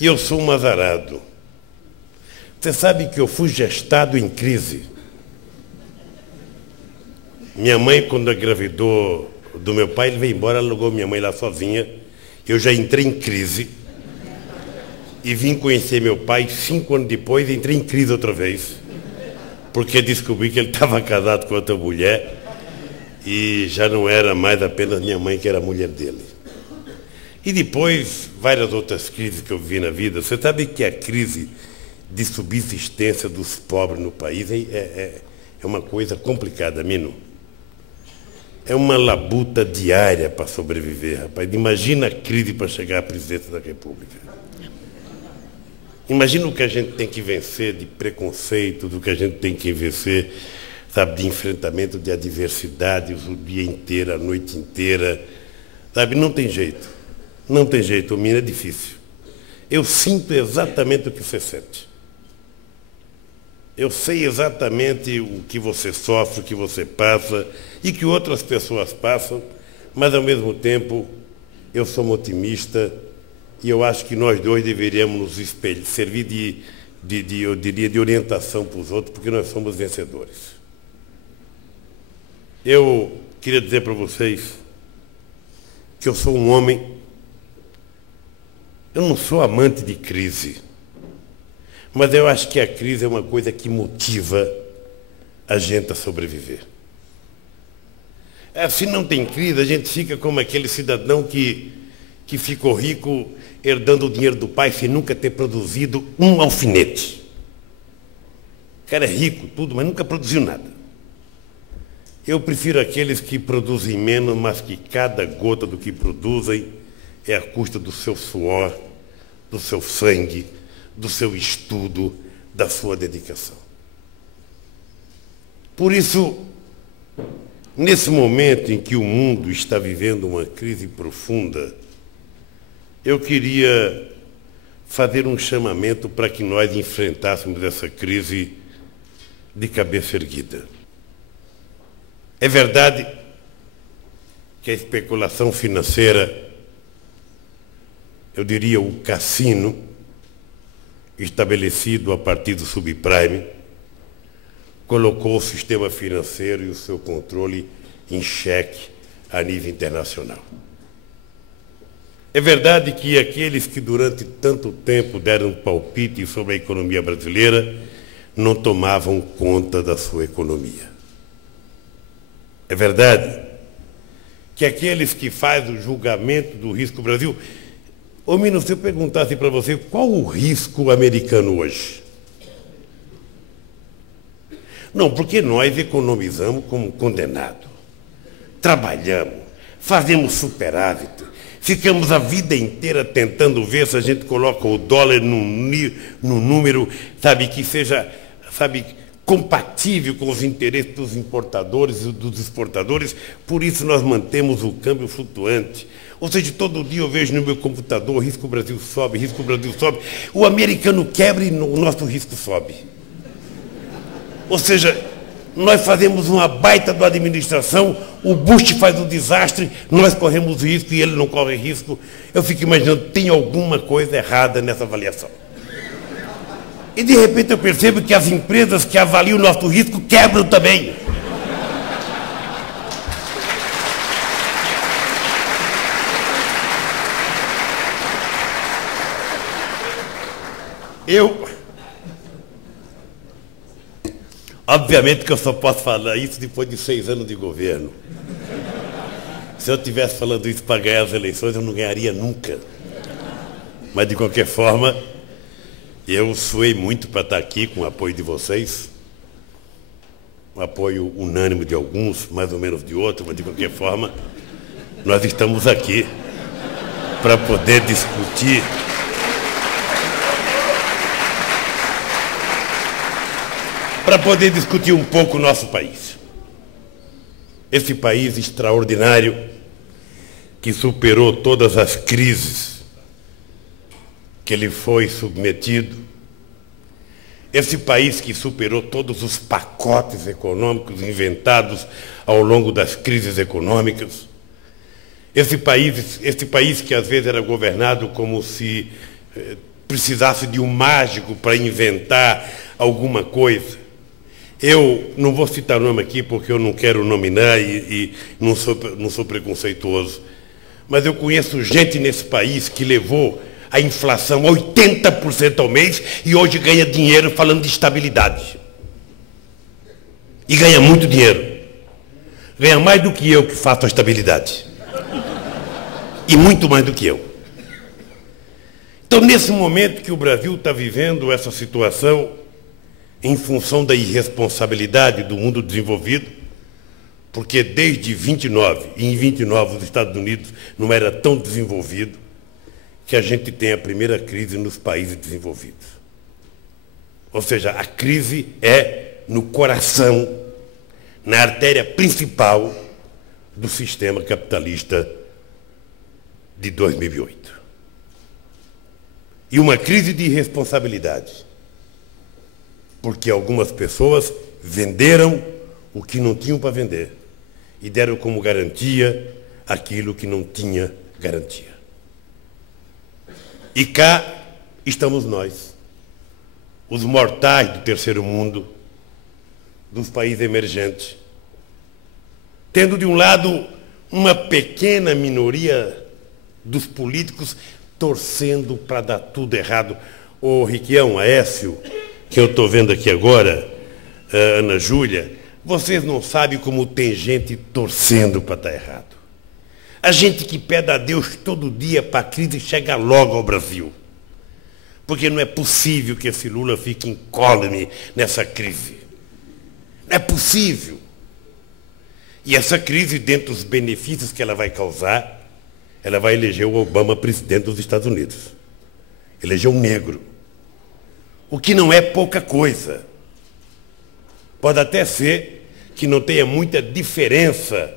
E eu sou um azarado. Você sabe que eu fui gestado em crise. Minha mãe, quando engravidou do meu pai, ele veio embora, alugou minha mãe lá sozinha. Eu já entrei em crise. E vim conhecer meu pai 5 anos depois, entrei em crise outra vez. Porque descobri que ele estava casado com outra mulher e já não era mais apenas minha mãe que era a mulher dele. E depois, várias outras crises que eu vi na vida. Você sabe que a crise de subsistência dos pobres no país é uma coisa complicada, Mino. É uma labuta diária para sobreviver, rapaz. Imagina a crise para chegar à presidência da República. Imagina o que a gente tem que vencer de preconceito, do que a gente tem que vencer, sabe, de enfrentamento de adversidades o dia inteiro, a noite inteira. Sabe, não tem jeito. Não tem jeito, o Mino, é difícil. Eu sinto exatamente o que você sente. Eu sei exatamente o que você sofre, o que você passa e que outras pessoas passam, mas, ao mesmo tempo, eu sou um otimista e eu acho que nós dois deveríamos nos espelhar, servir eu diria, de orientação para os outros, porque nós somos vencedores. Eu queria dizer para vocês que eu sou um homem, eu não sou amante de crise, mas eu acho que a crise é uma coisa que motiva a gente a sobreviver. Se não tem crise, a gente fica como aquele cidadão que ficou rico herdando o dinheiro do pai sem nunca ter produzido um alfinete. O cara é rico, tudo, mas nunca produziu nada. Eu prefiro aqueles que produzem menos, mas que cada gota do que produzem é à custa do seu suor, do seu sangue, do seu estudo, da sua dedicação. Por isso, nesse momento em que o mundo está vivendo uma crise profunda, eu queria fazer um chamamento para que nós enfrentássemos essa crise de cabeça erguida. É verdade que a especulação financeira, eu diria o cassino, estabelecido a partir do subprime, colocou o sistema financeiro e o seu controle em xeque a nível internacional. É verdade que aqueles que durante tanto tempo deram palpite sobre a economia brasileira não tomavam conta da sua economia. É verdade que aqueles que fazem o julgamento do risco Brasil... Ô, Mino, se eu perguntasse para você qual o risco americano hoje? Não, porque nós economizamos como condenado. Trabalhamos, fazemos superávit, ficamos a vida inteira tentando ver se a gente coloca o dólar num número, sabe, que seja, sabe, compatível com os interesses dos importadores e dos exportadores. Por isso nós mantemos o câmbio flutuante. Ou seja, todo dia eu vejo no meu computador, risco Brasil sobe, risco Brasil sobe. O americano quebra e o nosso risco sobe. Ou seja, nós fazemos uma baita da administração, o Bush faz o desastre, nós corremos risco e ele não corre risco. Eu fico imaginando, tem alguma coisa errada nessa avaliação. E de repente eu percebo que as empresas que avaliam o nosso risco quebram também. Obviamente que eu só posso falar isso depois de 6 anos de governo. Se eu estivesse falando isso para ganhar as eleições, eu não ganharia nunca. Mas, de qualquer forma, eu suei muito para estar aqui com o apoio de vocês. Um apoio unânime de alguns, mais ou menos de outros, mas, de qualquer forma, nós estamos aqui para poder discutir um pouco o nosso país. Esse país extraordinário que superou todas as crises que ele foi submetido. Esse país que superou todos os pacotes econômicos inventados ao longo das crises econômicas. Esse país que às vezes era governado como se precisasse de um mágico para inventar alguma coisa. Eu não vou citar o nome aqui porque eu não quero nominar e não sou preconceituoso, mas eu conheço gente nesse país que levou a inflação a 80% ao mês e hoje ganha dinheiro falando de estabilidade. E ganha muito dinheiro. Ganha mais do que eu que faço a estabilidade. E muito mais do que eu. Então, nesse momento que o Brasil está vivendo essa situação, em função da irresponsabilidade do mundo desenvolvido, porque desde 29, e em 29 os Estados Unidos não era tão desenvolvido, que a gente tem a primeira crise nos países desenvolvidos. Ou seja, a crise é no coração, na artéria principal do sistema capitalista de 2008. E uma crise de irresponsabilidade, porque algumas pessoas venderam o que não tinham para vender e deram como garantia aquilo que não tinha garantia. E cá estamos nós, os mortais do terceiro mundo, dos países emergentes, tendo de um lado uma pequena minoria dos políticos torcendo para dar tudo errado. Ô Riquião, Aécio, que eu estou vendo aqui agora, Ana Júlia, vocês não sabem como tem gente torcendo para dar errado. A gente que pede a Deus todo dia para a crise chegar logo ao Brasil. Porque não é possível que esse Lula fique incólume nessa crise. Não é possível. E essa crise, dentro dos benefícios que ela vai causar, ela vai eleger o Obama presidente dos Estados Unidos. Eleger um negro. O que não é pouca coisa. Pode até ser que não tenha muita diferença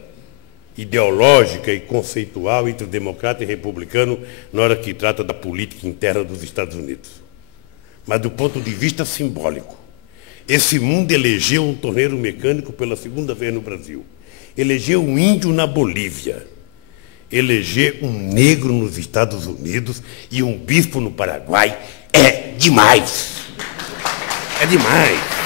ideológica e conceitual entre o democrata e o republicano na hora que trata da política interna dos Estados Unidos. Mas do ponto de vista simbólico, esse mundo elegeu um torneiro mecânico pela segunda vez no Brasil. Elegeu um índio na Bolívia. Eleger um negro nos Estados Unidos e um bispo no Paraguai é demais. É demais.